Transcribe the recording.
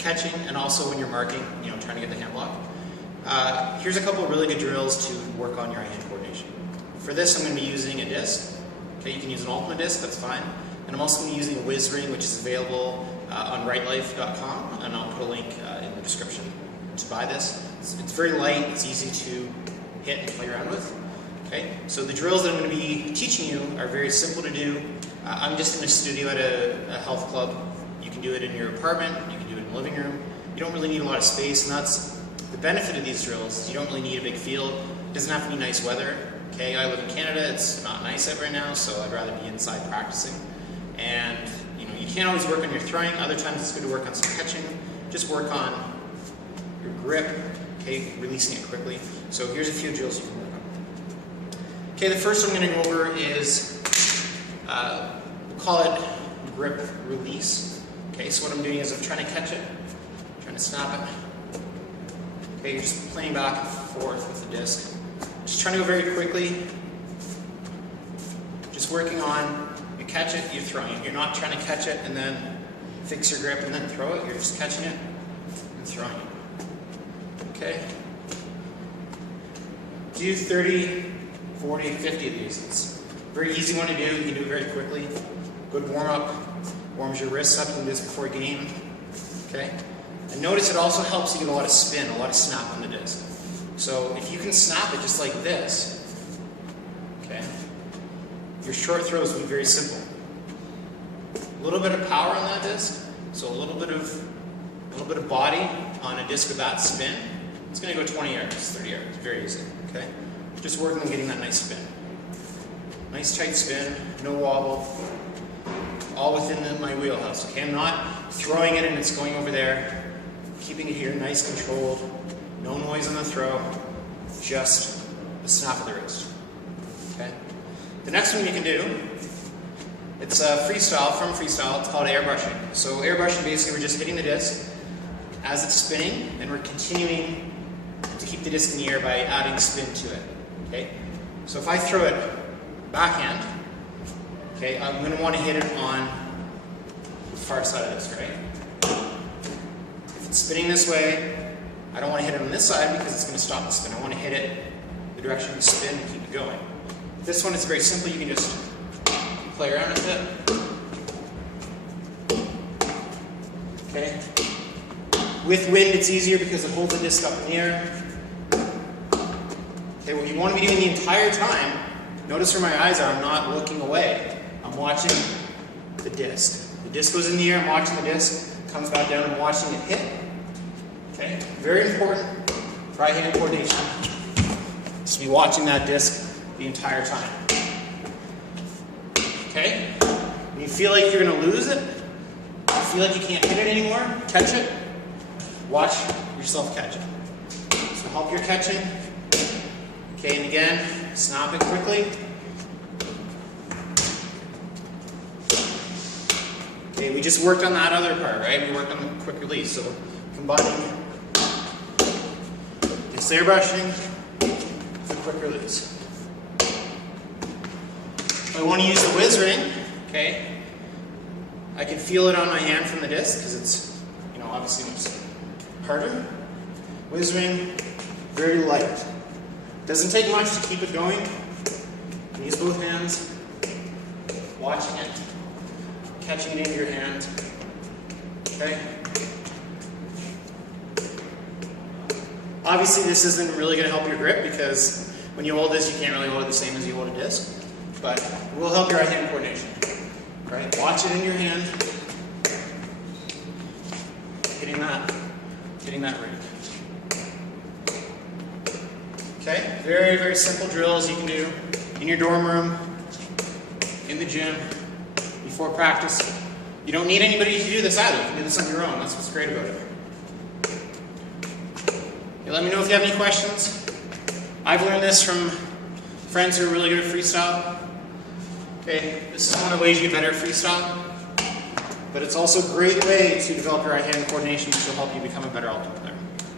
catching and also when you're marking, trying to get the hand block. Here's a couple of really good drills to work on your hand coordination. For this, I'm going to be using a disc. Okay, you can use an ultimate disc, that's fine. And I'm also going to be using a whiz ring, which is available on rightlife.com, and I'll put a link in the description to buy this. It's very light, it's easy to hit and play around with. Okay, so the drills that I'm going to be teaching you are very simple to do. I'm just in a studio at a health club. You can do it in your apartment, you can do it in the living room. You don't really need a lot of space, and that's the benefit of these drills. Is you don't really need a big field. It doesn't have to be nice weather. Okay, I live in Canada, it's not nice out right now, so I'd rather be inside practicing. And you can't always work on your throwing. Other times it's good to work on some catching. Just work on your grip, okay, releasing it quickly. So here's a few drills you can work on. Okay, the first one I'm going to go over is, we'll call it grip release. Okay, so what I'm doing is I'm trying to catch it, trying to snap it. Okay, you're just playing back and forth with the disc. Just trying to go very quickly. Just working on, you catch it, you're throwing it. You're not trying to catch it and then fix your grip and then throw it. You're just catching it and throwing it. Okay? Do 30, 40, 50 of these. It's a very easy one to do. You can do it very quickly. Good warm-up. Warms your wrists up. You can do this before a game. Okay? And notice it also helps you get a lot of spin, a lot of snap on the disc. So if you can snap it just like this, okay, your short throws will be very simple. A little bit of power on that disc, so a little bit of body on a disc with that spin. It's going to go 20 yards, 30 yards, very easy. Okay, just working on getting that nice spin, nice tight spin, no wobble, all within my wheelhouse. Okay, I'm not throwing it and it's going over there. Keeping it here, nice, controlled. No noise on the throw, just the snap of the wrist. Okay. The next one you can do, it's freestyle, from freestyle, it's called airbrushing. So airbrushing, basically we're just hitting the disc as it's spinning, and we're continuing to keep the disc in the air by adding spin to it. Okay. So if I throw it backhand, okay, I'm going to want to hit it on the far side of the disc, right? If it's spinning this way, I don't want to hit it on this side because it's going to stop the spin. I want to hit it the direction of the spin and keep it going. This one is very simple. You can just play around with it. Okay. With wind, it's easier because it holds the disc up in the air. Okay, what you want to be doing the entire time, notice where my eyes are. I'm not looking away. I'm watching the disc. The disc goes in the air. I'm watching the disc. Comes back down. I'm watching it hit. Okay, very important for eye-hand coordination. Just be watching that disc the entire time. Okay, when you feel like you're going to lose it, you feel like you can't hit it anymore, catch it, watch yourself catch it. So help your catching. Okay, and again, snap it quickly. Okay, we just worked on that other part, right? We worked on the quick release, so combining this airbrushing with a quick release. If I want to use the whiz ring, okay, I can feel it on my hand from the disc because it's, obviously much harder. Whiz ring, very light. Doesn't take much to keep it going. You can use both hands, watching it, catching it in your hand. Okay. Obviously, this isn't really going to help your grip because when you hold this, you can't really hold it the same as you hold a disc. But it will help your eye-hand coordination. Right? Watch it in your hand. Hitting that ring. Okay? Very, very simple drills you can do in your dorm room, in the gym, before practice. You don't need anybody to do this either. You can do this on your own. That's what's great about it. Okay, let me know if you have any questions. I've learned this from friends who are really good at freestyle. Okay, this is one of the ways you get better at freestyle. But it's also a great way to develop your eye-hand coordination, which will help you become a better ultimate player.